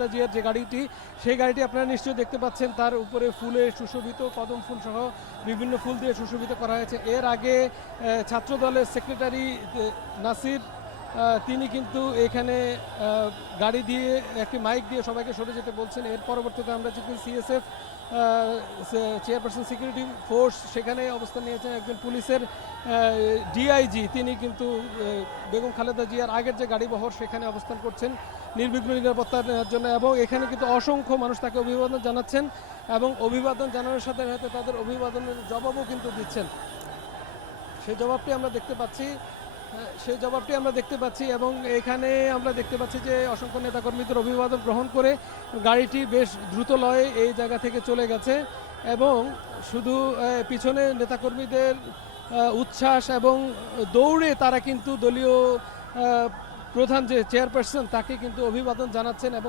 খালেদা জিয়ার যে গাড়িটি, সেই গাড়িটি আপনারা নিশ্চয়ই দেখতে পাচ্ছেন, তার উপরে ফুলে সুশোভিত, কদম ফুল সহ বিভিন্ন ফুল দিয়ে সুশোভিত করা হয়েছে। এর আগে ছাত্রদলের সেক্রেটারি নাসির তিনি কিন্তু এখানে গাড়ি দিয়ে একটি মাইক দিয়ে সবাইকে সরে যেতে বলছেন। এর পরবর্তীতে আমরা যদি সিএসএফ চেয়ারপারসন সিকিউরিটি ফোর্স সেখানে অবস্থান নিয়েছেন, একজন পুলিশের ডিআইজি তিনি কিন্তু বেগম খালেদা জিয়ার আগের যে গাড়ি বহর সেখানে অবস্থান করছেন নির্বিঘ্ন নিরাপত্তা নেওয়ার জন্য, এবং এখানে কিন্তু অসংখ্য মানুষ তাকে অভিবাদন জানাচ্ছেন এবং অভিবাদন জানানোর সাথে সাথে তাদের অভিবাদনের জবাবও কিন্তু দিচ্ছেন। সেই জবাবটি আমরা দেখতে পাচ্ছি এবং এখানে আমরা দেখতে পাচ্ছি যে অসংখ্য নেতাকর্মীদের অভিবাদন গ্রহণ করে গাড়িটি বেশ দ্রুত লয়ে এই জায়গা থেকে চলে গেছে এবং শুধু পিছনে নেতাকর্মীদের উচ্ছ্বাস এবং দৌড়ে তারা কিন্তু দলীয় প্রধান যে চেয়ারপারসন তাকে কিন্তু অভিবাদন জানাচ্ছেন এবং